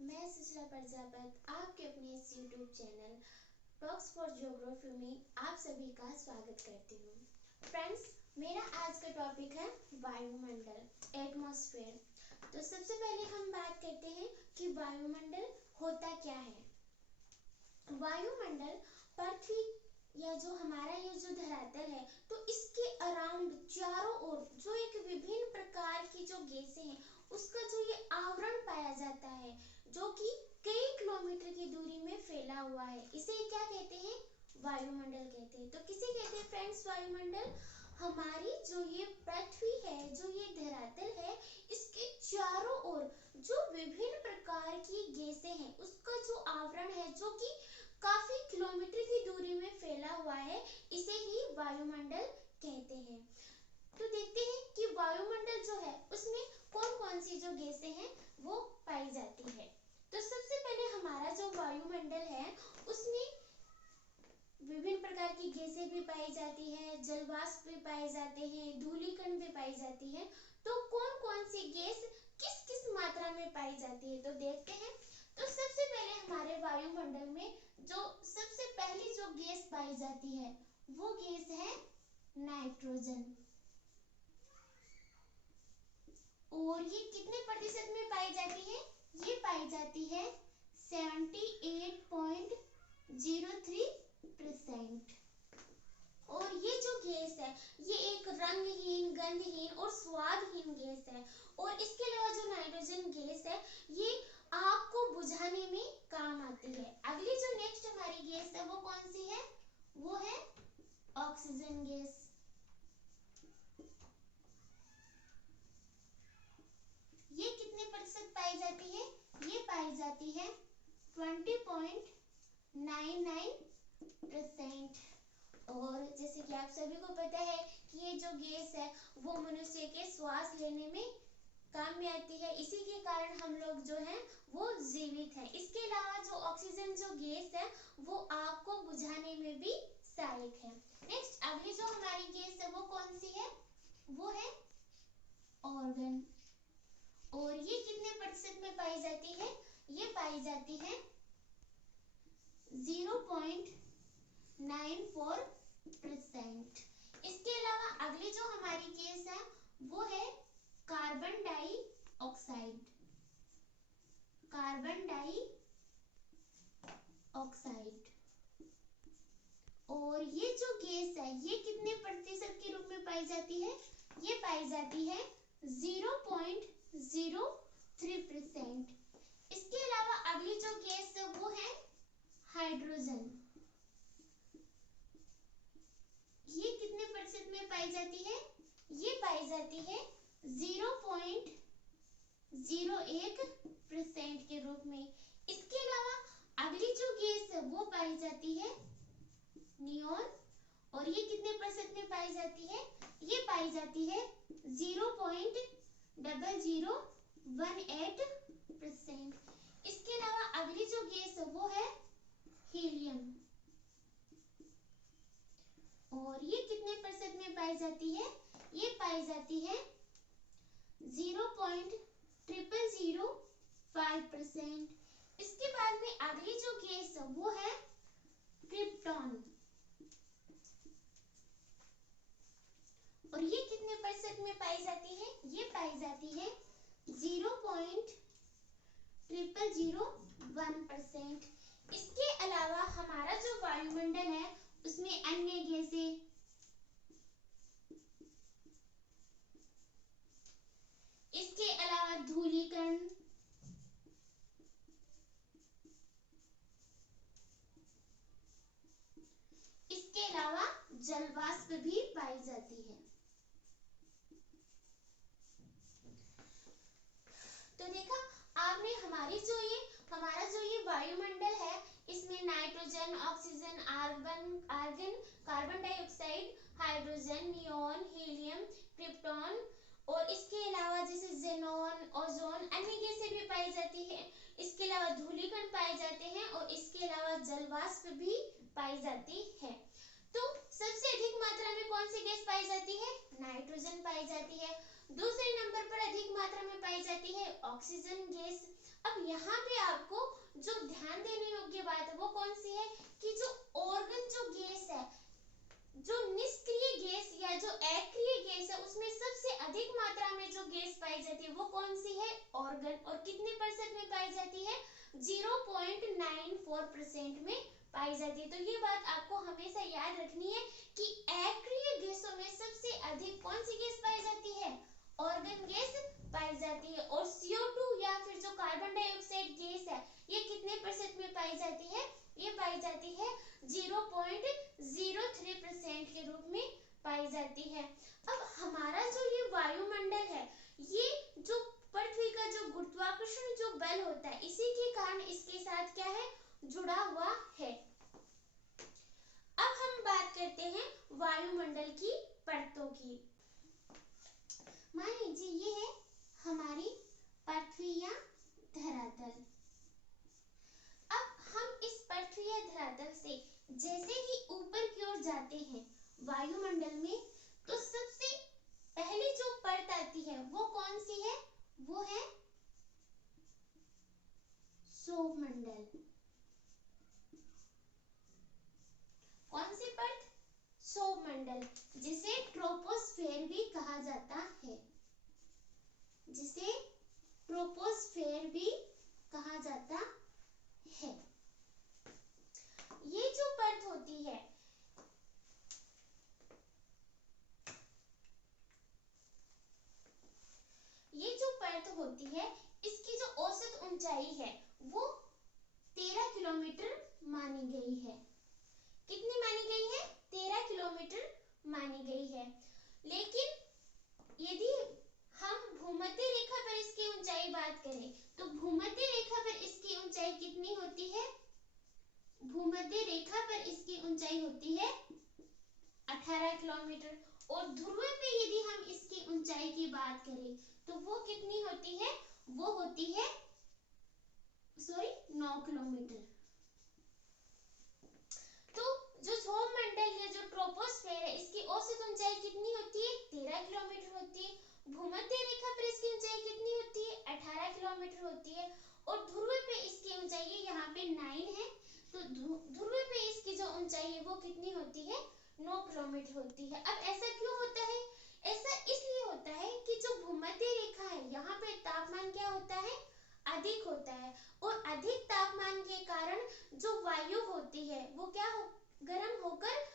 मैं सुशीला प्रजापत आपके अपने इस YouTube channel talks for geography में आप सभी का स्वागत करती हूँ। फ्रेंड्स, मेरा आज का टॉपिक है वायुमंडल, एटमॉस्फेयर। तो सबसे पहले हम बात करते हैं कि वायुमंडल होता क्या है। वायुमंडल पृथ्वी या जो हमारा ये जो धरातल है, तो इसके अराउंड चारों ओर जो एक विभिन्न प्रकार की जो गैसें हैं उसका जो ये आवरण पाया जाता है, जो कि कई किलोमीटर की दूरी में फैला हुआ है, इसे क्या कहते हैं? वायुमंडल कहते हैं। तो किसे कहते हैं फ्रेंड्स वायुमंडल? हमारी जो ये पृथ्वी है, जो ये धरातल है, इसके चारों ओर जो विभिन्न प्रकार की गैसें हैं उसका जो आवरण है, जो कि काफी किलोमीटर की दूरी में फैला हुआ है, इसे ही वायुमंडल कहते हैं। तो देखते हैं कि वायुमंडल जो है उसमें कौन कौन सी जो गैसें हैं वो पाई जाती है। तो सबसे पहले हमारा जो वायुमंडल है उसमें विभिन्न प्रकार की गैसें भी पाई जाती है, जलवाष्प भी पाए जाते हैं, धूलिकण भी पाई जाती है। तो कौन कौन सी गैस किस किस मात्रा में पाई जाती है, तो देखते हैं। तो सबसे पहले हमारे वायुमंडल में जो सबसे पहली जो गैस पाई जाती है वो गैस है नाइट्रोजन। और ये कितने प्रतिशत में पाई जाती है? ये पाई जाती है 78.03%। और ये जो गैस है ये एक रंगहीन, गंधहीन और स्वादहीन गैस है। और इसके अलावा जो नाइट्रोजन गैस है ये आग को बुझाने में काम आती है। अगली जो नेक्स्ट हमारी गैस है वो कौन सी है? वो है ऑक्सीजन गैस। ये कितने प्रतिशत पाई जाती है? ये पाई जाती है 20.99%। और जैसे कि आप सभी को पता है कि ये जो गैस है वो मनुष्य के श्वास लेने में काम में आती है, इसी के कारण हम लोग जो हैं वो जीवित हैं। इसके अलावा जो ऑक्सीजन जो गैस है वो आग को बुझाने में भी सहायक है। नेक्स्ट अगली जो हमारी गैस है वो कौन सी है? वो है ऑर्गन। और ये कितने प्रतिशत में पाई जाती है? ये पाई जाती है 0.94%। इसके अलावा अगली जो हमारी गैस है वो है कार्बन डाइऑक्साइड। Carbon dioxide. और ये जो गैस है ये कितने प्रतिशत के रूप में पाई जाती है? ये पाई जाती है 0.03%। इसके अलावा अगली जो गैस है वो है हाइड्रोजन। ये कितने प्रतिशत में पाई जाती है? ये पाई जाती है 0.01% के रूप में। इसके अलावा अगली जो गैस है वो पाई जाती है नियॉन। और ये कितने प्रतिशत में पाई जाती है? ये पाई जाती है 0.0018%। इसके अलावा अगली जो गैस है वो है हीलियम। और ये कितने प्रतिशत में पाई जाती है? ये पाई जाती है 0.0005%। इसके बाद में अगली जो गैस है वो है क्रिप्टॉन। और ये कितने प्रतिशत में पाई जाती है? ये पाई जाती है 0.0001%। इसके अलावा हमारा जो वायुमंडल है उसमें अन्य गैसें, इसके अलावा धूलिकण, इसके अलावा जलवाष्प भी पाई जाती है। तो देखा आपने हमारा जो ये वायुमंडल है इसमें nitrogen, oxygen, argon, carbon dioxide, hydrogen, neon, helium, krypton और इसके अलावा जैसे जेनॉन, ओजोन, अन्य गैसें भी पाई जाती है। इसके अलावा धूलिकण पाए जाते हैं और इसके अलावा जलवाष्प भी पाई जाती है। तो सबसे अधिक मात्रा में कौन सी गैस पाई जाती है? नाइट्रोजन पाई जाती है। दूसरे नंबर पर अधिक मात्रा में पाई जाती है ऑक्सीजन गैस। अब यहाँ पे आपको जो ध्यान देने योग्य बात है वो कौन सी है कि जो ऑर्गन जो गैस है, जो निष्क्रिय गैस या जो अक्रिय गैस है, उसमें सबसे अधिक मात्रा में जो गैस पाई जाती है वो कौन सी है, ऑर्गन। और कितने % में पाई जाती है, 0.94% में पाई जाती है। तो ये बात आपको हमेशा याद रखनी है कि अक्रिय गैसों में सबसे अधिक कौन सी गैस पाई जाती है, ऑर्गन गैस पाई जाती है। और CO2 या फिर जो कार्बन डाइऑक्साइड गैस है ये कितने % में पाई जाती है, ये पाई जाती है 0.03% के रूप में पाई जाती है। अब हमारा जो ये वायुमंडल है, ये जो पृथ्वी का जो गुरुत्वाकर्षण जो बल होता है, इसी के कारण इसके साथ क्या है, जुड़ा हुआ है। अब हम बात करते हैं वायुमंडल की परतों की। मान लीजिए ये है हमारी पृथ्वी या धरातल। अब हम इस पृथ्वी या धरातल से जैसे ही ऊपर की ओर जाते हैं वायुमंडल में, तो सबसे पहली जो परत आती है वो कौन सी है, वो है सौरमंडल। कौन सी परत, सौरमंडल, जिसे ट्रोपोस्फेयर भी कहा जाता है, जिसे ट्रोपोस्फेयर भी कहा जाता है। ये जो परत होती है, ये जो परत होती है, इसकी जो औसत ऊंचाई है वो 13 किलोमीटर मानी गई है। कितनी मानी गई है, 13 किलोमीटर मानी गई है। लेकिन यदि हम भूमध्य रेखा पर इसकी ऊंचाई बात करें तो भूमध्य रेखा पर इसकी ऊंचाई कितनी होती है, भूमध्य रेखा पर इसकी ऊंचाई होती है 18 किलोमीटर। और ध्रुव पे यदि हम इसकी ऊंचाई की बात करें तो वो कितनी होती है, वो होती है 9 किलोमीटर। तो जो सौरमंडल या जो ट्रोपोस्फेयर है, इसकी औसत ऊंचाई कितनी होती है, 13 किलोमीटर होती है। भूमध्य रेखा पर इसकी ऊंचाई कितनी होती है, 18 किलोमीटर होती है। और ध्रुव पे इसकी ऊंचाई यहाँ पे 9 है, तो ध्रुव पे इसकी जो ऊंचाई है वो कितनी होती है, 9 किलोमीटर होती है। अब ऐसा क्यों होता है, ऐसा इसलिए होता है कि जो भूमध्य रेखा है यहाँ पे तापमान क्या होता है, अधिक होता है। और अधिक तापमान के कारण जो वायु होती है वो क्या हो, गर्म होकर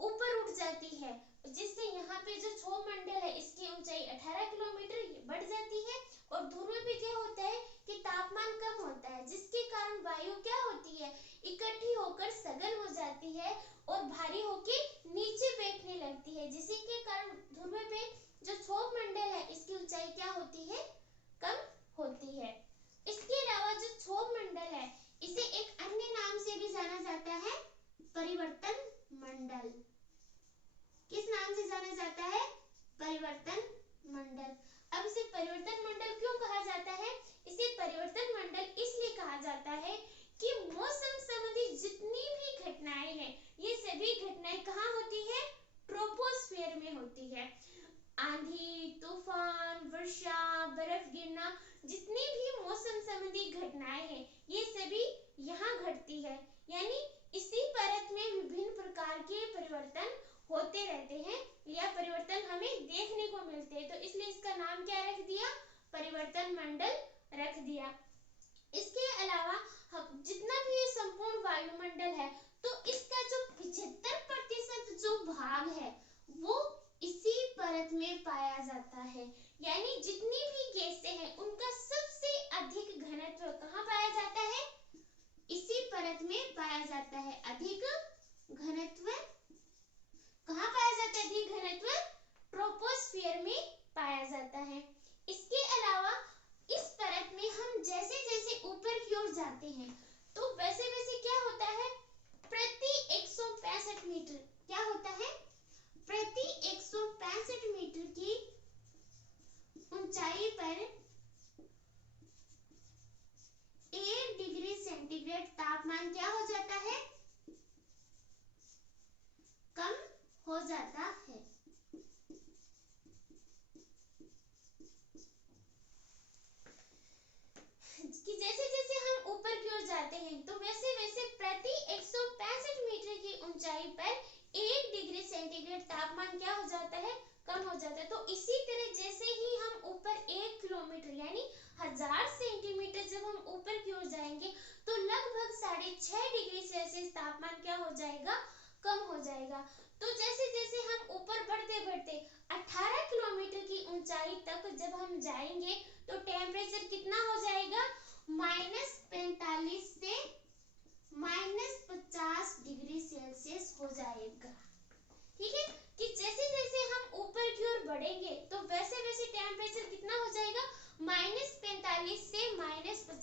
ऊपर उठ जाती है, जिससे यहाँ पे जो सौरमंडल है इसकी ऊंचाई 18 किलोमीटर बढ़ जाती है। और ध्रुव पे क्या होता है कि तापमान कम होता है, जिसके कारण वायु क्या होती है, इकट्ठी होकर सघन हो जाती है और भारी होकर नीचे बैठने लगती है, जिसी के कारण ध्रुव पे जो सौरमंडल है इसकी ऊंचाई क्या होती है, कम होती है। इसके अलावा जो सौरमंडल है इसे एक अन्य नाम से भी जाना जाता है, परिवर्तन मंडल। किस नाम से जाना जाता है, परिवर्तन मंडल। अब इसे परिवर्तन मंडल क्यों कहा जाता है, इसे परिवर्तन मंडल इसलिए कहा जाता है कि मौसम संबंधी जितनी भी घटनाएं हैं ये सभी घटनाएं कहाँ होती है, ट्रोपोस्फेयर में होती है। आंधी, तूफान, वर्षा, बर्फ गिरना, जितनी भी मौसम संबंधी घटनाएं हैं ये सभी यहाँ घटती है। यानी इसी परत में विभिन्न प्रकार के परिवर्तन होते रहते हैं या परिवर्तन हमें देखने को मिलते हैं, तो इसलिए इसका नाम क्या रख दिया, परिवर्तन मंडल रख दिया। इसके अलावा जितना भी ये संपूर्ण वायुमंडल है तो इसका जो 75% जो भाग है वो इसी परत में पाया जाता है। यानी जितनी भी गैसें हैं उनका सबसे अधिक घनत्व कहाँ पाया जाता है, इसी परत में पाया जाता है। अधिक घनत्व कहाँ पाया जाता है, अधिक घनत्व ट्रोपोस्फियर में पाया जाता है। इसके अलावा इस परत में हम जैसे जैसे ऊपर की ओर जाते हैं तो वैसे वैसे क्या होता है, प्रति 165 मीटर क्या होता है, प्रति 165 मीटर की ऊंचाई पर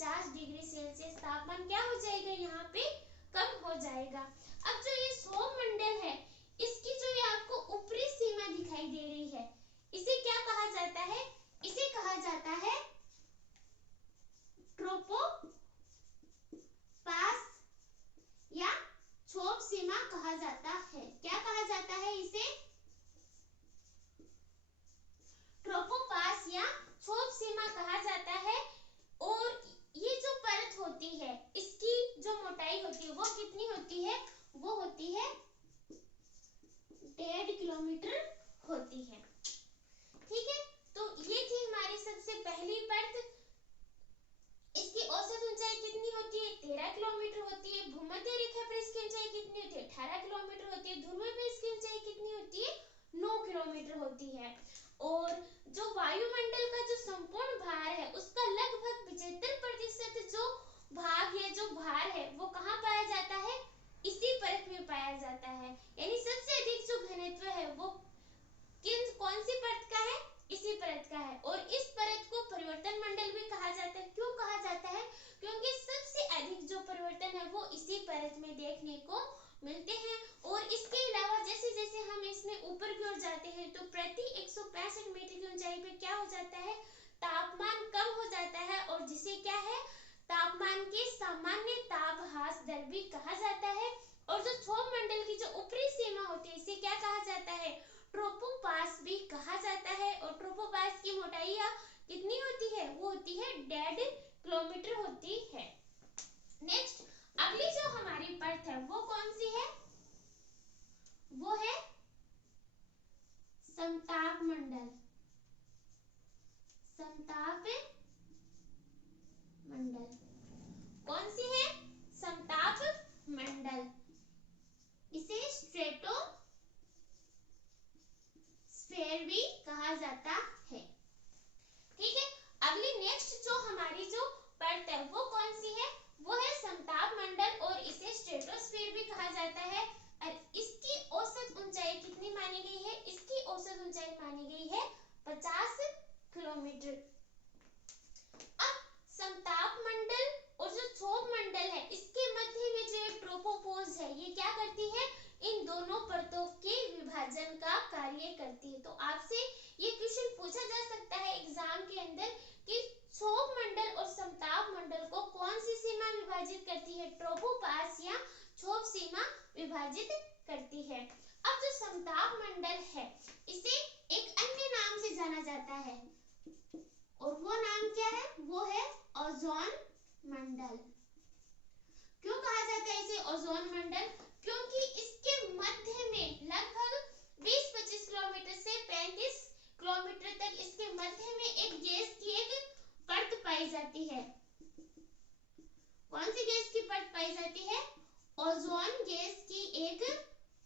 50 डिग्री सेल्सियस तापमान क्या हो जाएगा, यहाँ पे कम हो जाएगा। अब जो ये सौरमंडल है, इसकी जो ये आपको ऊपरी सीमा दिखाई दे रही है, इसे क्या कहा जाता है, इसे कहा जाता है ट्रोपोपास या क्षोभ सीमा कहा जाता है। क्या कहा जाता है इसे, ट्रोपोपास या क्षोभ सीमा कहा जाता है। और ये जो परत होती है, इसकी जो मोटाई होती है वो कितनी होती है, वो होती है 1.5 किलोमीटर होती है। ठीक है, तो ये थी हमारी सबसे पहली परत। इसकी औसत ऊंचाई कितनी होती है, 13 किलोमीटर होती है। भूमध्य रेखा पर इसकी ऊंचाई कितनी होती है, 18 किलोमीटर होती है। ध्रुव में इसकी ऊंचाई कितनी होती है, 9 किलोमीटर होती है। और जो वायुमंडल का जो संपूर्ण भार है, उसका लगभग 75% जो भाग या जो भार है वो कहाँ पाया जाता है, इसी परत में पाया जाता है। यानी सबसे अधिक जो घनत्व है वो कौन सी परत का है, इसी परत का है। और इस परत को परिवर्तन मंडल भी कहा जाता है। क्यों कहा जाता है, क्योंकि सबसे अधिक जो परिवर्तन है वो इसी परत में देखने को मिलते हैं। और इसके अलावा जैसे जैसे हम इसमें ऊपर की ओर जाते हैं तो प्रति 165 मीटर की ऊंचाई पे क्या हो जाता है, तापमान कम हो जाता है, और जिसे क्या है, तापमान के सामान्य तापहास दर भी कहा जाता है। और जो क्षोभ मंडल की जो ऊपरी सीमा होती है, इसे क्या कहा जाता है, ट्रोपोपास भी कहा जाता है। और ट्रोपोपास की मोटाई कितनी होती है, वो होती है 1.5 किलोमीटर होती है। नेक्स्ट, अगली जो हमारी परत है वो कौन सी है, वो है समताप मंडल। समताप मंडल कौन सी है, समताप मंडल। इसे स्ट्रेटोस्फेयर भी कहा जाता है। ठीक है, अगली नेक्स्ट जो हमारी जो परत है वो कौन सी है, वो है समताप मंडल, और इसे स्ट्रेटोस्फीयर भी कहा जाता है। और इसकी औसत ऊंचाई कितनी मानी गई है, इसकी औसत ऊंचाई मानी गई है 50 किलोमीटर। अब समताप मंडल और जो क्षोभ मंडल है, इसके मध्य में जो ट्रोपोपॉज है, ये क्या करती है, इन दोनों परतों के विभाजन का कार्य करती है। तो आपसे ये क्वेश्चन पूछा जा सकता है एग्जाम के अंदर कि क्षोभ मंडल और समताप मंडल को कौन सी सीमा विभाजित करती है, ट्रोपोपास या क्षोभ सीमा विभाजित करती है। अब जो समताप मंडल है, इसे एक अन्य नाम से जाना जाता है, और वो नाम क्या है, वो है ओजोन मंडल। क्यों कहा जाता है इसे ओजोन मंडल, क्योंकि इसके मध्य में लगभग 20-25 किलोमीटर से 35 किलोमीटर तक इसके मध्य में एक गैस की एक परत पाई जाती है। कौन सी गैस की परत पाई जाती है, ओजोन गैस की एक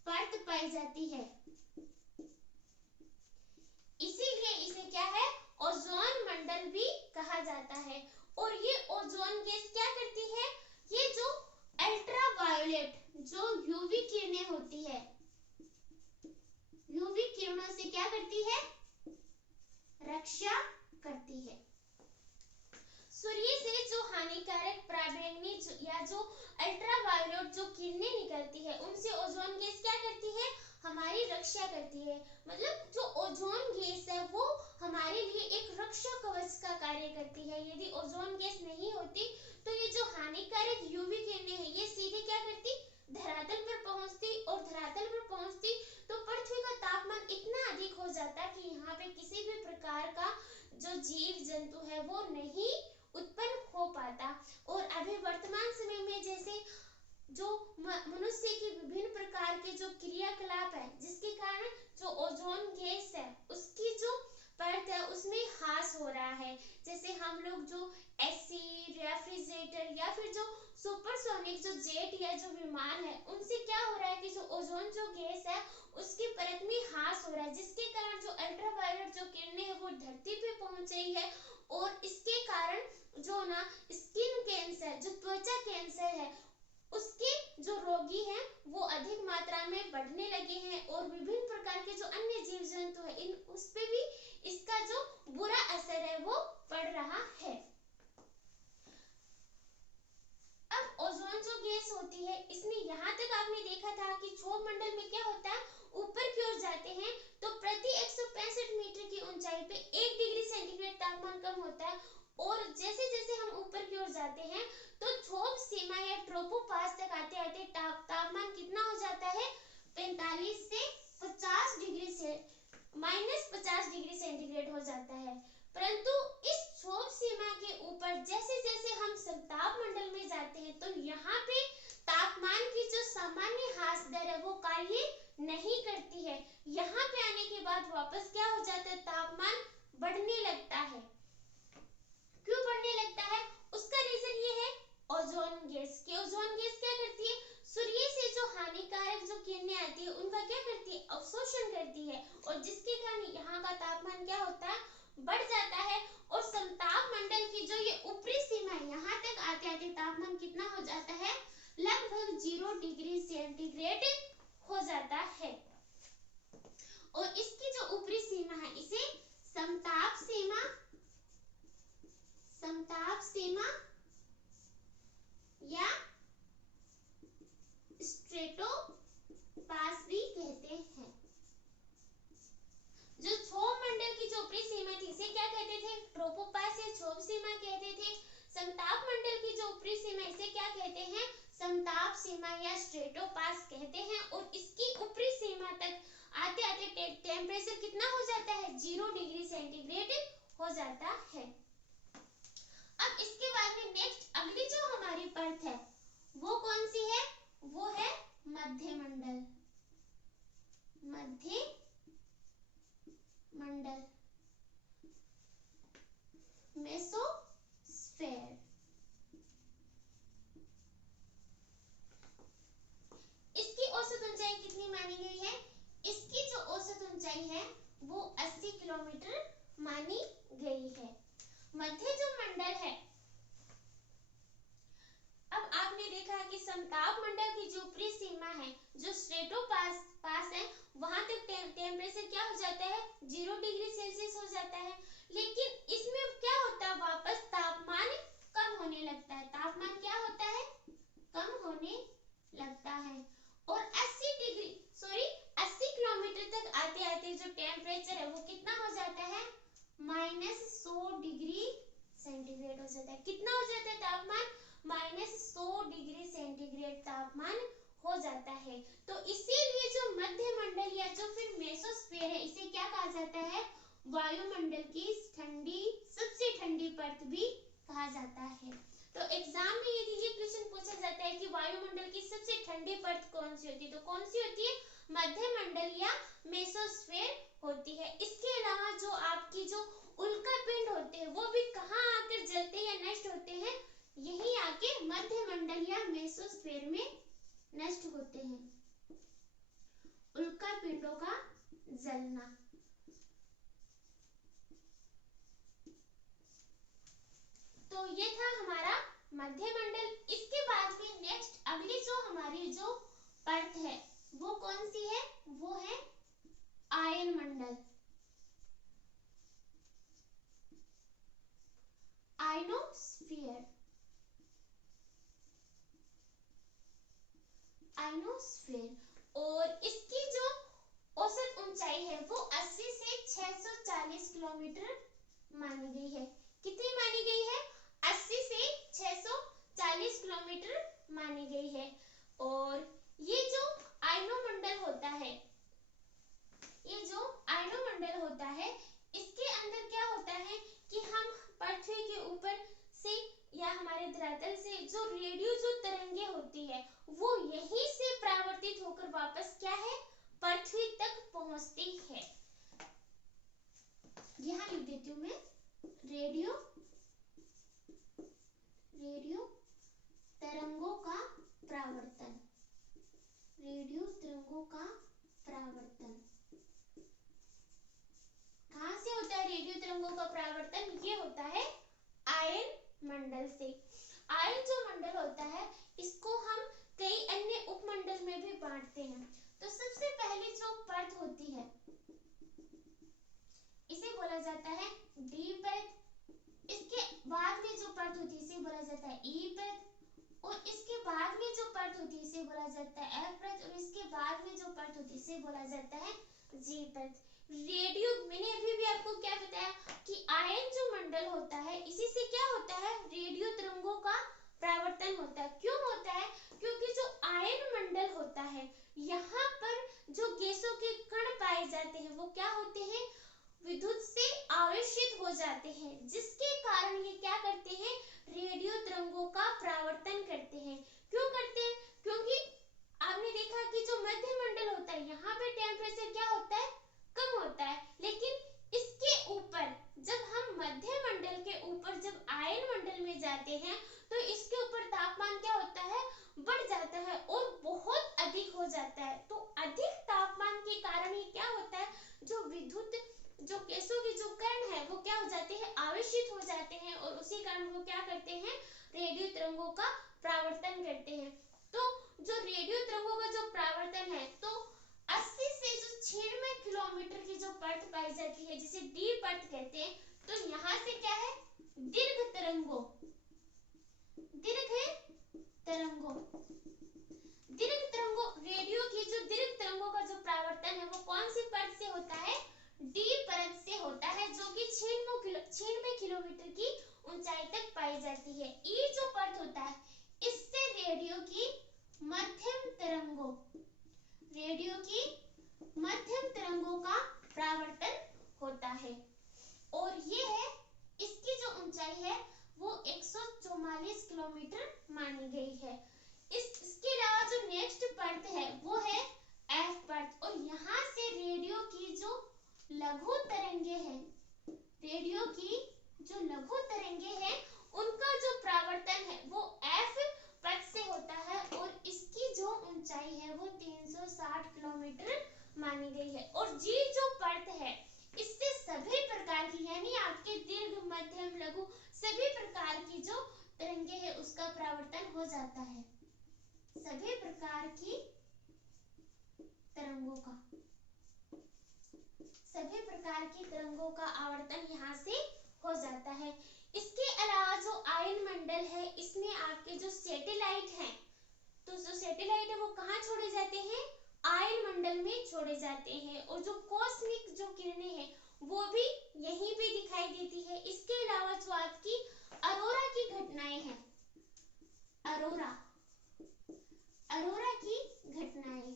परत पाई जाती है। इसीलिए इसे क्या है, ओजोन मंडल भी कहा जाता है। और ये ओजोन गैस क्या करती है, ये जो अल्ट्रावायोलेट जो यूवी किरणें होती है, यूवी किरणों से क्या करती है, रक्षा करती है। सूर्य से जो हानिकारक पराबैंगनी या जो अल्ट्रावायोलेट जो किरणें निकलती है, उनसे ओजोन गैस क्या करती है, हमारी रक्षा करती है। मतलब जो ओजोन गैस है वो हमारे लिए एक रक्षा कवच का कार्य करती है। यदि ओजोन गैस नहीं होती तो ये जो हानिकारक यूवी किरणें हैं, ये सीधे क्या करती, धरातल पर पहुंचती, और धरातल पर पहुंचती तो पृथ्वी का तापमान इतना अधिक हो जाता कि यहाँ पे किसी भी प्रकार का जो जीव जंतु है वो नहीं उत्पन्न हो पाता। और अभी वर्तमान समय में जैसे जो मनुष्य की विभिन्न प्रकार के जो क्रियाकलाप है, जिसके कारण जो ओजोन गैस है उसकी जो परत है उसमें ह्रास हो रहा है। जैसे हम लोग जो एसी, रेफ्रिजरेटर या फिर जो सुपरसोनिक जो जेट या जो विमान है, उनसे क्या हो रहा है कि जो ओजोन जो गैस है उसकी परत में ह्रास हो रहा है, जिसके कारण जो अल्ट्रावायलेट जो किरणें है वो धरती पे पहुंच रही है। और इसके कारण जो ना स्किन कैंसर, जो त्वचा कैंसर है, उसके जो रोगी हैं वो अधिक मात्रा में बढ़ने लगे हैं। और विभिन्न प्रकार के जो अन्य जीव जंतु है, इन उस पे भी इसका जो बुरा असर है वो पड़ रहा है। स्पेस होती है, इसमें यहाँ तक आपने देखा था कि क्षोभ मंडल में क्या होता है, ऊपर की ओर जाते हैं तो प्रति 165 मीटर की ऊंचाई पे 1 डिग्री सेंटीग्रेड तापमान कम होता है, और जैसे जैसे हम ऊपर की ओर जाते हैं तो क्षोभ सीमा या ट्रोपोपास तक आते आते तापमान कितना हो जाता है, 45 से 50 डिग्री से -50 डिग्री सेंटीग्रेड हो जाता है। परंतु इस क्षोभ सीमा के ऊपर जैसे जैसे हम समताप मंडल में जाते हैं तो यहाँ पे तापमान की जो सामान्य ह्रास दर है वो कार्य नहीं करती है। यहाँ पे आने के बाद वापस क्या हो जाता है, तापमान बढ़ने लगता है। क्यों बढ़ने लगता है, उसका रीजन ये है ओजोन गैस की। ओजोन गैस क्या करती है, सूर्य से जो हानिकारक जो किरणें आती है उनका क्या करती है, अवशोषण करती है, और जिसके कारण यहाँ का तापमान क्या होता है, बढ़ जाता है। और समताप मंडल की जो ये ऊपरी सीमा है, यहाँ तक आते आते तापमान कितना हो जाता है, लगभग 0 डिग्री सेंटीग्रेड हो जाता है। और इसकी जो ऊपरी सीमा है इसे समताप सीमा या स्ट्रेटोपास भी कहते हैं। जो क्षोभ मंडल की जो ऊपरी सीमा थी इसे क्या कहते थे, ट्रोपोपास या क्षोभ सीमा कहते थे। समताप मंडल की जो ऊपरी सीमा इसे क्या कहते हैं, समताप सीमा या स्ट्रेटोपास कहते हैं। और इसकी ऊपरी सीमा तक आते आते टेम्परेचर कितना हो जाता है, 0 डिग्री सेंटीग्रेड हो जाता है। अब इसके बाद में नेक्स्ट अगली जो हमारी परत है वो कौन सी है, वो है मध्य मंडल। मध्य मंडल, मेसोस्फेयर। इसकी औसत ऊंचाई कितनी मानी गई है, इसकी जो औसत ऊंचाई है वो 80 किलोमीटर मानी गई है। मध्य जो मंडल है, अब आपने देखा कि समताप मंडल की जो ऊपरी सीमा है, जो स्ट्रेटोपास है, वहां तक टेम्परेचर क्या हो जाता है, 0 डिग्री सेल्सियस हो जाता है। लेकिन इसमें क्या होता है, वापस तापमान कम होने लगता है। तापमान क्या होता है, कम होने लगता है। और 80 किलोमीटर तक आते आते जो टेम्परेचर है वो कितना हो जाता है, -100 डिग्री सेंटीग्रेड हो जाता है। कितना हो जाता है तापमान, -100 डिग्री सेंटीग्रेड तापमान हो जाता है। तो इसीलिए जो मध्य मंडल या जो फिर मेसोस्फीयर है इसे क्या कहा जाता है, वायुमंडल की सबसे ठंडी परत भी कहा जाता है। तो एग्जाम में यदि ये क्वेश्चन पूछा जाता है कि वायुमंडल की सबसे ठंडी परत कौन सी होती है, तो कौन सी होती है, मध्य मंडल या मेसोस्फीयर होती है। इसके अलावा जो आपकी जो उल्का पिंड होते हैं वो भी कहाँ आकर जलते या नष्ट होते हैं, यही आके मध्य मंडल या मेसोस्फीयर में नष्ट होते हैं। उल्का पिंडों का जलना। तो ये था हमारा मध्य मंडल। इसके बाद में नेक्स्ट अगली जो हमारी जो परत है वो कौन सी है, वो है आयन मंडल, आयनोस्फीयर। और इसकी जो औसत ऊंचाई है वो 80 से 640 किलोमीटर मानी गई है। कितनी मानी गई है, 80 से 640 किलोमीटर मानी गई है। और ये जो आयनोमंडल होता है, ये जो आयनोमंडल होता है इसके अंदर क्या होता है कि हम पृथ्वी के ऊपर से या हमारे धरातल से जो रेडियो जो तरंगे होती है वो यहीं से परावर्तित होकर वापस क्या है, पृथ्वी तक पहुंचती है। यहाँ लिख देती हूँ मैं, रेडियो तरंगों का परावर्तन। रेडियो तरंगों का परावर्तन कहाँ से होता है, रेडियो तरंगों का परावर्तन ये होता है आयन मंडल से। आयन जो मंडल होता है इसको हम कई अन्य उपमंडल में भी बांटते हैं। तो सबसे पहले जो परत होती है इसे बोला जाता है डी परत। इसके बाद में जो परत होती है इसे बोला जाता है ई परत। और इसके बाद में जो परत होती है इसे बोला जाता है एफ परत, और इसके बाद में जो परत होती है इसे बोला जाता है जी परत। रेडियो, मैंने अभी भी आपको क्या बताया कि आयन जो मंडल होता है इसी से क्या होता है, रेडियो तरंगों का परावर्तन होता है। क्यों होता है, क्योंकि जो आयन मंडल होता है यहाँ पर जो गैसों के कण पाए जाते हैं वो क्या होते हैं, विद्युत से आवेशित हो जाते हैं, जिसके कारण ये क्या करते हैं, रेडियो तरंगों का परावर्तन करते हैं। क्यों करते हैं, क्योंकि आपने देखा कि जो मध्य मंडल होता है यहाँ पे टेम्परेचर क्या होता है, कम होता है, लेकिन इसके ऊपर जब हम मध्य मंडल के ऊपर जब आयन मंडल में जाते हैं तो इसके ऊपर तापमान क्या होता है, बढ़ जाता है और बहुत अधिक हो जाता है। तो अधिक तापमान के कारण ये क्या होता है, जो विद्युत जो गैसों के जो कण है वो क्या हो जाते हैं, आवेशित हो जाते हैं, और उसी कारण वो क्या करते हैं, रेडियो तरंगों का परावर्तन करते हैं। तो जो रेडियो तरंगों का जो परावर्तन है, तो 80 से जो 96 किलोमीटर की जो परत पाई जाती है जिसे डी परत कहते हैं, तो यहाँ से क्या है, दीर्घ तरंगों, दीर्घ तरंगों, दीर्घ तरंगों, रेडियो की जो दीर्घ तरंगों का जो परावर्तन है वो कौन सी परत से होता है, डी परत से होता है, जो कि 96 किलोमीटर की ऊंचाई तक पाई जाती है। ई जो परत होता है इससे रेडियो की मध्यम तरंगों, रेडियो की मध्यम तरंगों का परावर्तन होता है, और ये है इसकी जो ऊंचाई है वो 144 किलोमीटर मानी गई है। इसके अलावा जो नेक्स्ट परत है वो है एफ परत, और यहाँ से रेडियो की जो लघु तरंगे हैं, रेडियो की जो लघु तरंगे हैं उनका जो परावर्तन है वो एफ परत से होता है, और इसकी जो ऊंचाई है वो 360 किलोमीटर मानी गई है। और जी जो परत है इससे सभी प्रकार की, यानी आपके दीर्घ मध्यम लघु सभी प्रकार की जो तरंगे है उसका परावर्तन हो जाता है, सभी प्रकार की तरंगों का, सभी प्रकार की तरंगों का आवर्तन यहाँ से हो जाता है। इसके अलावा जो आयन मंडल है इसमें आपके जो सैटेलाइट हैं, तो जो सैटेलाइट है वो कहाँ छोड़े जाते हैं, आयन मंडल में छोड़े जाते हैं, और जो कॉस्मिक जो किरणें हैं वो भी यहीं पे दिखाई देती है। इसके अलावा जो आपकी अरोरा की घटनाएं हैं, अरोरा, अरोरा की घटनाएं,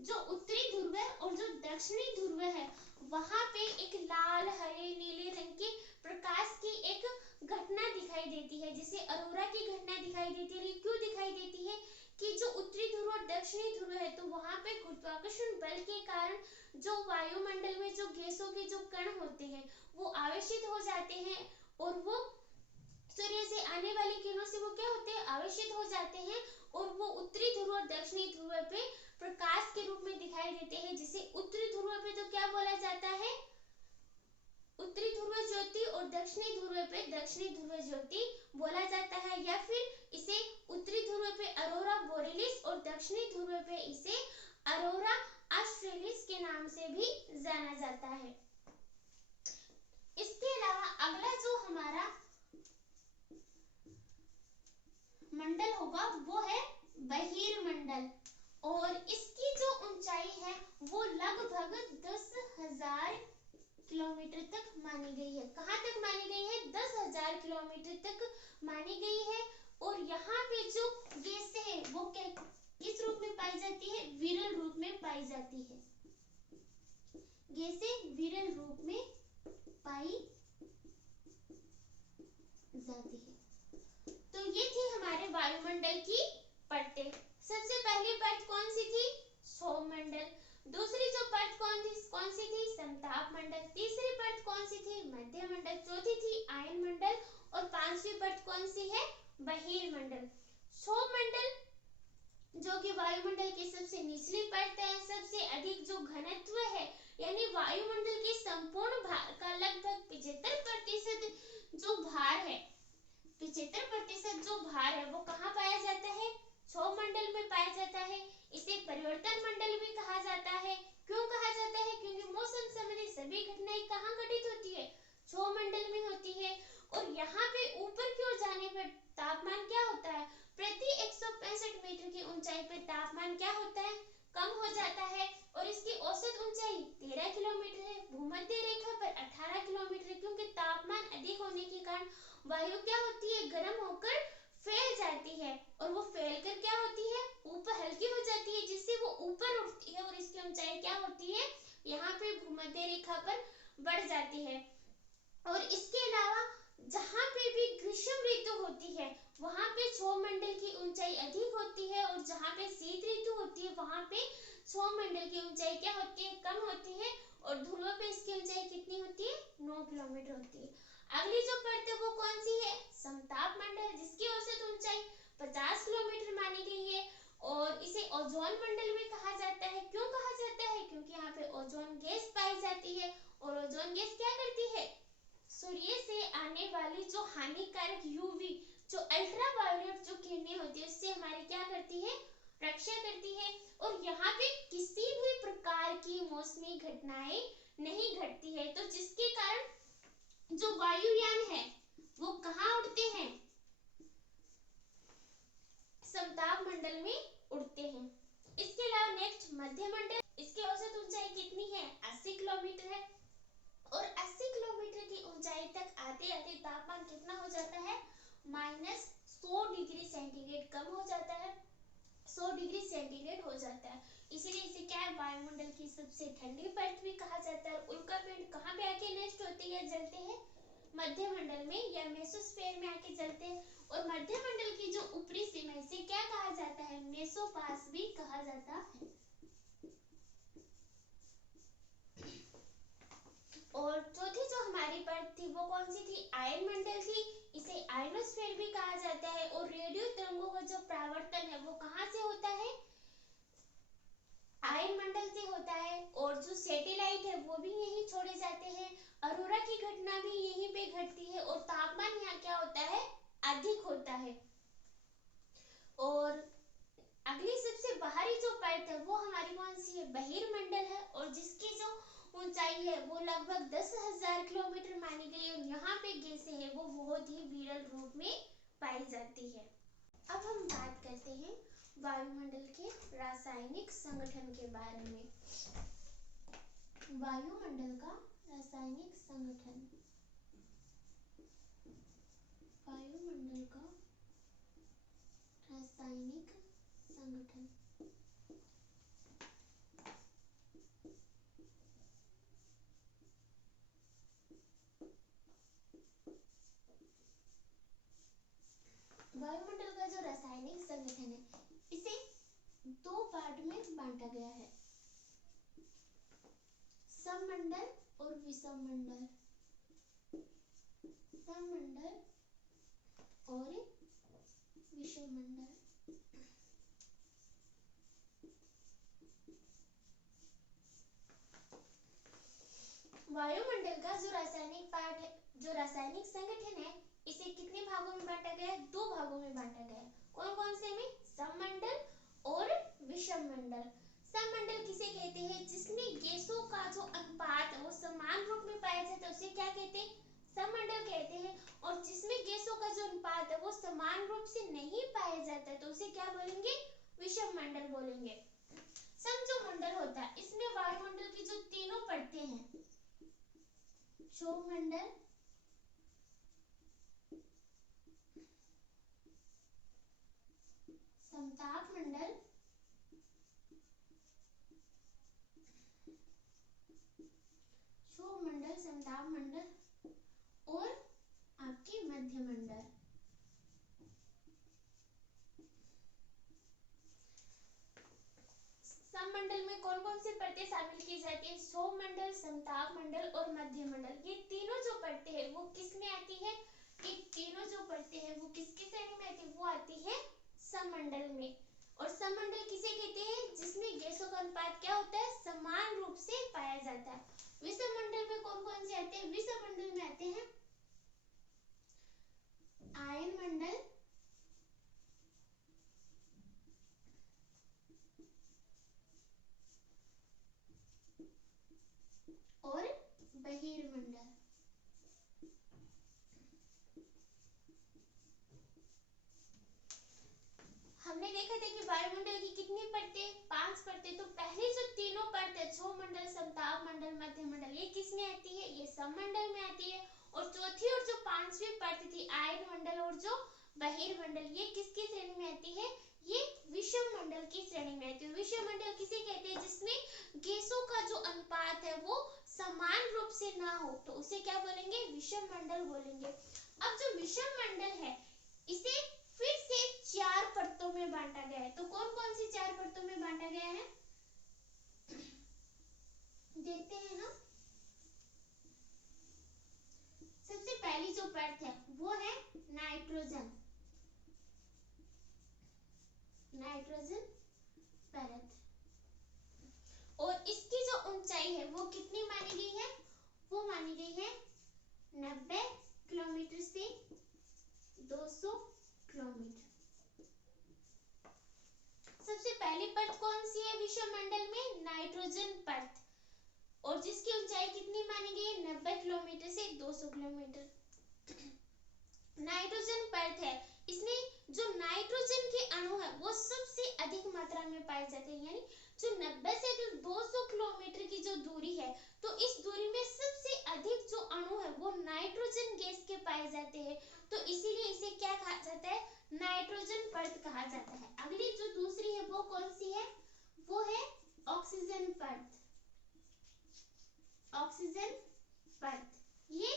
जो उत्तरी ध्रुव है और जो दक्षिणी ध्रुव है वहां पे एक लाल हरे नीले रंग के प्रकाश की एक घटना दिखाई देती है, जिसे अरोरा की घटना दिखाई देती है। क्यों दिखाई देती है कि जो उत्तरी ध्रुव और दक्षिणी ध्रुव है तो वहां पे गुरुत्वाकर्षण बल के कारण जो वायुमंडल में जो गैसों के जो कण होते हैं वो आवेशित हो जाते हैं, और वो सूर्य से आने वाली किरणों से वो क्या होते हैं, आवेशित हो जाते हैं, और वो उत्तरी ध्रुव और दक्षिणी ध्रुव पे प्रकाश के रूप में दिखाई देते हैं, जिसे उत्तरी ध्रुव पे तो क्या बोला जाता है, उत्तरी ध्रुव ज्योति, और दक्षिणी ध्रुव पे दक्षिणी ध्रुव ज्योति बोला जाता है, या फिर इसे उत्तरी ध्रुव पे अरोरा बोरेलिस और दक्षिणी ध्रुव पे इसे अरोरा ऑस्ट्रेलिस के नाम से भी जाना जाता है। इसके अलावा अगला जो हमारा मंडल होगा वो है बहिर्मंडल, और इसकी जो ऊंचाई है वो लगभग 10,000 किलोमीटर तक मानी गई है। कहाँ तक मानी गई है, 10,000 किलोमीटर तक मानी गई है, और यहाँ पे जो गैसें है वो किस रूप में पाई जाती है, विरल रूप में पाई जाती है, गैसें विरल रूप में पाई जाती है। तो ये थी हमारे वायुमंडल की परतें। सबसे पहली परत कौन सी थी, सौरमंडल। दूसरी जो परत कौन सी थी, समताप मंडल। तीसरी परत कौन सी थी, मध्य मंडल। चौथी थी आयन मंडल, और पांचवी परत कौन सी है, बहिर्मंडल। सौरमंडल जो कि वायुमंडल की सबसे निचली परत है, सबसे अधिक जो घनत्व है, यानी वायुमंडल के संपूर्ण भार का लगभग 75% जो भार है, 75% जो भार है वो कहाँ पाया जाता है, सौरमंडल में पाया जाता है। इसे परिवर्तन मंडल भी कहा जाता है। क्यों कहा जाता है, क्योंकि मौसम संबंधी सभी घटनाएं कहाँ घटित होती है, सौरमंडल में होती है। और यहाँ पे ऊपर की ओर जाने पर तापमान क्या होता है, जहाँ पे शीत ऋतु होती है वहाँ पे सौरमंडल की ऊंचाई क्या होती है, कम होती है, और ध्रुव पे इसकी ऊंचाई कितनी होती है, 9 किलोमीटर होती है। अगली जो परत है वो कौन सी है, समताप मंडल, जिसकी औसत ऊंचाई 50 किलोमीटर मानी गई है, और इसे ओजोन मंडल भी कहा जाता है। क्यों कहा जाता है, क्योंकि यहाँ पे ओजोन गैस पाई जाती है, और ओजोन गैस क्या करती है, सूर्य से आने वाली जो हानिकारक यूवी, जो अल्ट्रावायलेट जो किरणें होती है, उससे हमारी क्या करती है, रक्षा करती है। और यहाँ पे किसी भी प्रकार की मौसमी घटनाएं नहीं घटती है, तो जिसके कारण जो वायुयान है वो कहाँ उड़ते हैं, समताप मंडल में उड़ते हैं। इसके अलावा नेक्स्ट मध्य मंडल, इसकी औसत ऊंचाई कितनी है, 80 किलोमीटर है, और 80 किलोमीटर की ऊंचाई तक आते आते तापमान कितना हो जाता है, -100 डिग्री सेंटीग्रेड कम हो जाता है, 100 डिग्री सेंटीग्रेड हो जाता है। इसीलिए इसे क्या है, वायुमंडल की सबसे ठंडी परत भी कहा जाता है। उल्का पिंड कहाँ पे आके नेस्ट होते हैं, जलते हैं, मध्य मंडल में या मेसोस्फीयर में आके जलते हैं। और मध्य मंडल की जो ऊपरी सीमा है इसे क्या कहा जाता है, मेसोपास भी कहा जाता है। और चौथी जो हमारी परत थी वो कौन सी थी, आयन मंडल थी, इसे आयनोस्फीयर भी कहा जाता है। और रेडियो तरंगों का जो परावर्तन है वो कहाँ से होता है, आयन मंडल से होता है, और जो सैटेलाइट है वो भी यहीं छोड़े जाते हैं, अरोरा की घटना भी यहीं पे घटती है, और तापमान यहाँ क्या होता है, अधिक होता है। और अगली सबसे बाहरी जो परत है वो हमारी कौन सी है, बहिर्मंडल है, और जिसकी जो ऊंचाई है वो लगभग 10,000 किलोमीटर मानी गई है, और यहाँ पे गैसें है वो बहुत ही विरल रूप में पाई जाती है। अब हम बात करते हैं वायुमंडल के रासायनिक संगठन के बारे में। वायुमंडल का रासायनिक संगठन, वायुमंडल का रासायनिक संगठन। वायुमंडल का जो रासायनिक संगठन है इसे दो पार्ट में बांटा गया है, सममंडल और विषममंडल, सममंडल और विषममंडल। वायुमंडल का जो रासायनिक पार्ट है, जो रासायनिक संगठन है, इसे कितने भागों में बांटा गया है, दो भागों में बांटा गया है। कौन कौन से में, सममंडल और विषममंडल। सममंडल किसे कहते हैं, जिसमें गैसों का जो अनुपात है वो समान रूप में पाया जाता है उसे क्या कहते हैं, सममंडल कहते हैं। और जिसमें गैसों का जो अनुपात है वो समान रूप से नहीं पाया जाता है तो उसे क्या बोलेंगे, विषममंडल बोलेंगे। सम जो मंडल होता है इसमें वायुमंडल की जो तीनों परतें हैं, क्षोभमंडल, समताप मंडल क्षोभमंडल, समताप मंडल और आपके मध्य मंडल। सममंडल में कौन कौन सी परतें शामिल की जाती है, क्षोभमंडल, समताप मंडल और मध्य मंडल। ये तीनों जो परतें हैं वो किस में आती है, ये तीनों जो परतें हैं वो किसकी श्रेणी में आती है, वो आती है सममंडल में। और सममंडल किसे कहते हैं, जिसमें गैसों का अनुपात क्या होता है, समान रूप से पाया जाता है। विषममंडल में कौन कौन से आते हैं, विषममंडल में आते हैं आयन मंडल, और बहिर्मंडल। हमने देखा था कि वायुमंडल की कितनी परतें, 5 परतें। तो पहली जो तीनों परतें, क्षोभमंडल, समताप मंडल, मध्य मंडल, ये किस में आती है, ये सममंडल में आती है। और चौथी और जो पांचवी परत थी आयन मंडल और जो बहिर्मंडल, ये किसकी श्रेणी में आती है, ये विषममंडल की श्रेणी में आती है। विषममंडल किसे कहते हैं, जिसमें गैसों का जो अनुपात है वो समान रूप से ना हो तो उसे क्या बोलेंगे, विषममंडल बोलेंगे। अब जो विषममंडल है इसे फिर से 4 परतों में बांटा गया है। तो कौन कौन मानी गई है 90 किलोमीटर से 200 किलोमीटर। सबसे पहली परत कौन सी है विश्वमंडल में? नाइट्रोजन परत, और जिसकी ऊंचाई कितनी मानी गई है? 90 किलोमीटर से 200 किलोमीटर नाइट्रोजन परत है। इसमें जो नाइट्रोजन के अणु है वो सबसे अधिक मात्रा में पाए जाते हैं, यानी जो 90 से 200 किलोमीटर की जो दूरी है, तो इस दूरी में सबसे अधिक जो अणु है वो नाइट्रोजन गैस के पाए जाते हैं, तो इसीलिए इसे क्या कहा जाता है? नाइट्रोजन परत कहा जाता है। अगली जो दूसरी है वो कौन सी है? वो है ऑक्सीजन परत। ऑक्सीजन परत ये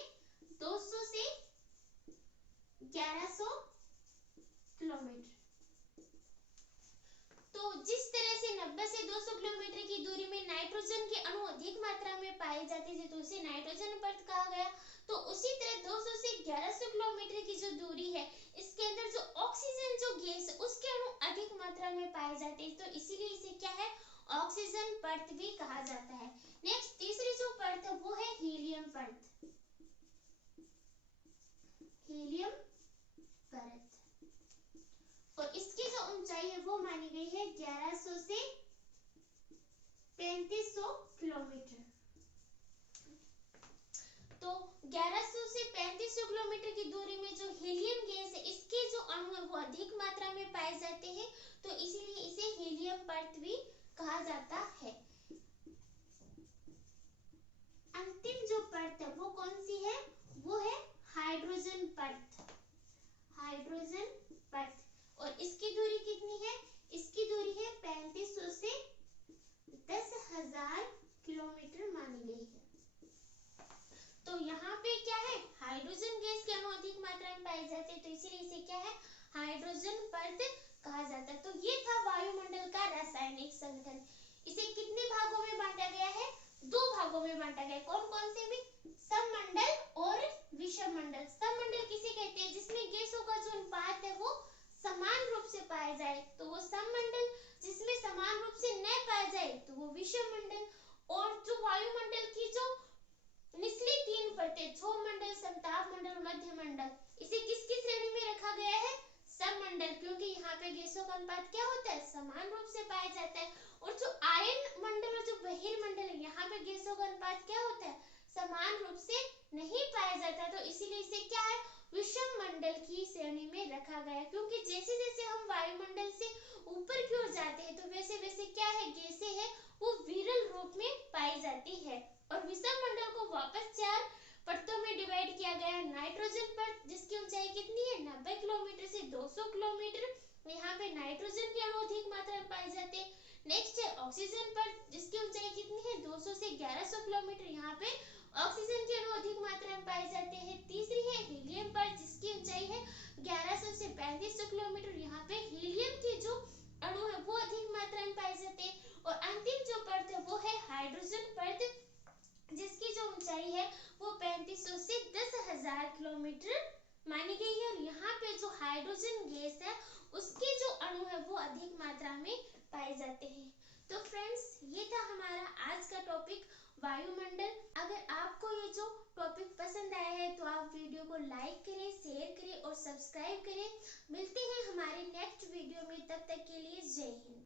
200 से 1100 किलोमीटर। तो जिस तरह से 90 से 200 किलोमीटर की दूरी में नाइट्रोजन के अणु अधिक मात्रा में पाए जाते थे तो उसे नाइट्रोजन परत कहा गया, तो उसी तरह 200 से 1100 किलोमीटर की जो दूरी है इसके अंदर जो ऑक्सीजन जो गैस है उसके अणु अधिक मात्रा में पाए जाते हैं, तो इसीलिए इसे क्या है? ऑक्सीजन परत भी कहा जाता है। नेक्स्ट तीसरी जो परत है वो है हीलियम परत। हीलियम परत, और इसकी जो ऊंचाई है वो मानी गई है 1100 से 3500 किलोमीटर। तो 1100 से 3500 किलोमीटर की दूरी में जो हीलियम गैस है इसके जो अणु है वो अधिक मात्रा में पाए जाते हैं, तो इसीलिए इसे हीलियम परत भी कहा जाता है। अंतिम जो परत है वो कौन सी है? वो है हाइड्रोजन परत। हाइड्रोजन परत, और इसकी दूरी कितनी है? इसकी दूरी है 3500 से 10,000 किलोमीटर मानी गई है। तो यहाँ पे क्या है? हाइड्रोजन गैस के अणु अधिक मात्रा में पाए जाते हैं, तो इसीलिए इसे क्या है? हाइड्रोजन परत कहा जाता है। तो ये था वायुमंडल का रासायनिक संगठन। इसे कितने भागों में बांटा गया है? 2 भागों में बांटा गया है। कौन कौन से भी? सममंडल और विषममंडल। सममंडल किसे कहते हैं? जिसमें गैसों का जो अनुपात है वो समान रूप से पाया जाए तो वो सममंडल, जिसमें समान रूप से न पाया जाए तो वो विषममंडल। और जो वायुमंडल की जो निचली 3 परतें, क्षोभमंडल, समताप मंडल, मध्य मंडल, इसे किसकी श्रेणी में रखा गया है? सममंडल, क्योंकि यहाँ पे गैसों का अनुपात क्या होता है? समान रूप से पाया जाता है। और जो आयन मंडल और जो बहिर्मंडल है यहाँ पे गैसों का अनुपात क्या होता है? समान रूप से नहीं पाया जाता, तो इसीलिए इसे क्या है? विषम मंडल की श्रेणी में रखा गया, क्योंकि जैसे जैसे हम वायुमंडल से ऊपर की ओर जाते हैं तो वैसे वैसे क्या है? गैसें है वो विरल रूप में पाई जाती है। और विषम मंडल को वापस 4 परतों में डिवाइड किया गया। नाइट्रोजन परत, जिसकी ऊंचाई कितनी है? 90 किलोमीटर से 200 किलोमीटर। यहाँ पे नाइट्रोजन के अणु अधिक मात्रा में पाए जाते हैं। नेक्स्ट है ऑक्सीजन परत, जिसकी ऊंचाई कितनी है? 200 से 1100 किलोमीटर। यहाँ पे ऑक्सीजन के अणु अधिक मात्रा में पाए जाते हैं। तीसरी है हीलियम परत, जिसकी ऊंचाई है 1100 से 3500 किलोमीटर। यहाँ पे हीलियम के जो अणु है वो अधिक मात्रा में पाए जाते हैं। और अंतिम जो परत है वो है हाइड्रोजन परत, जिसकी जो ऊंचाई है वो 3500 से 10,000 किलोमीटर मानी गई है। और यहाँ पे जो हाइड्रोजन गैस है उसके जो अणु है वो अधिक मात्रा में पाए जाते हैं। तो फ्रेंड्स, ये था हमारा आज का टॉपिक वायुमंडल। अगर आपको ये जो टॉपिक पसंद आया है तो आप वीडियो को लाइक करें, शेयर करें और सब्सक्राइब करें। मिलते हैं हमारे नेक्स्ट वीडियो में, तब तक के लिए जय हिंद।